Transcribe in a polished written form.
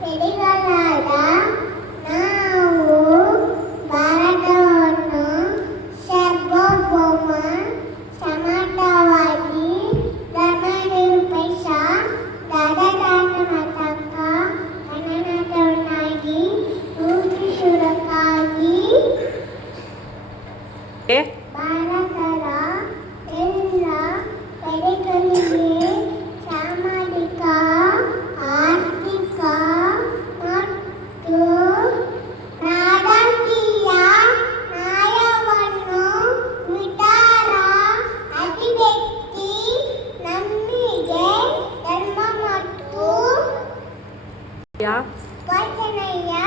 ತಿಳಿಗಳಾದ ನಾವು ಭಾರತವನ್ನು ಸಾರ್ವಭೌಮ ಸಮರ್ಥವಾಗಿ ಧರ್ಮನಿರಪೇಕ್ಷ ಗಣರಾಜ್ಯಾತ್ಮಕ ಗಣರಾಜ್ಯವನ್ನಾಗಿ ರೂಪಿಸುವುದಕ್ಕಾಗಿ ಭಾರತದ ಎಲ್ಲ ಕಡೆಗಳಿಗೆ ಸಾಮಾಜಿಕ ಆರ್ಥಿಕ ಮತ್ತು ರಾಜಕೀಯ ನ್ಯಾಯವನ್ನು ವಿಚಾರ ಅಭಿವ್ಯಕ್ತಿ ನಂಬಿಕೆ ಧರ್ಮ ಮತ್ತು ವಚನೆಯ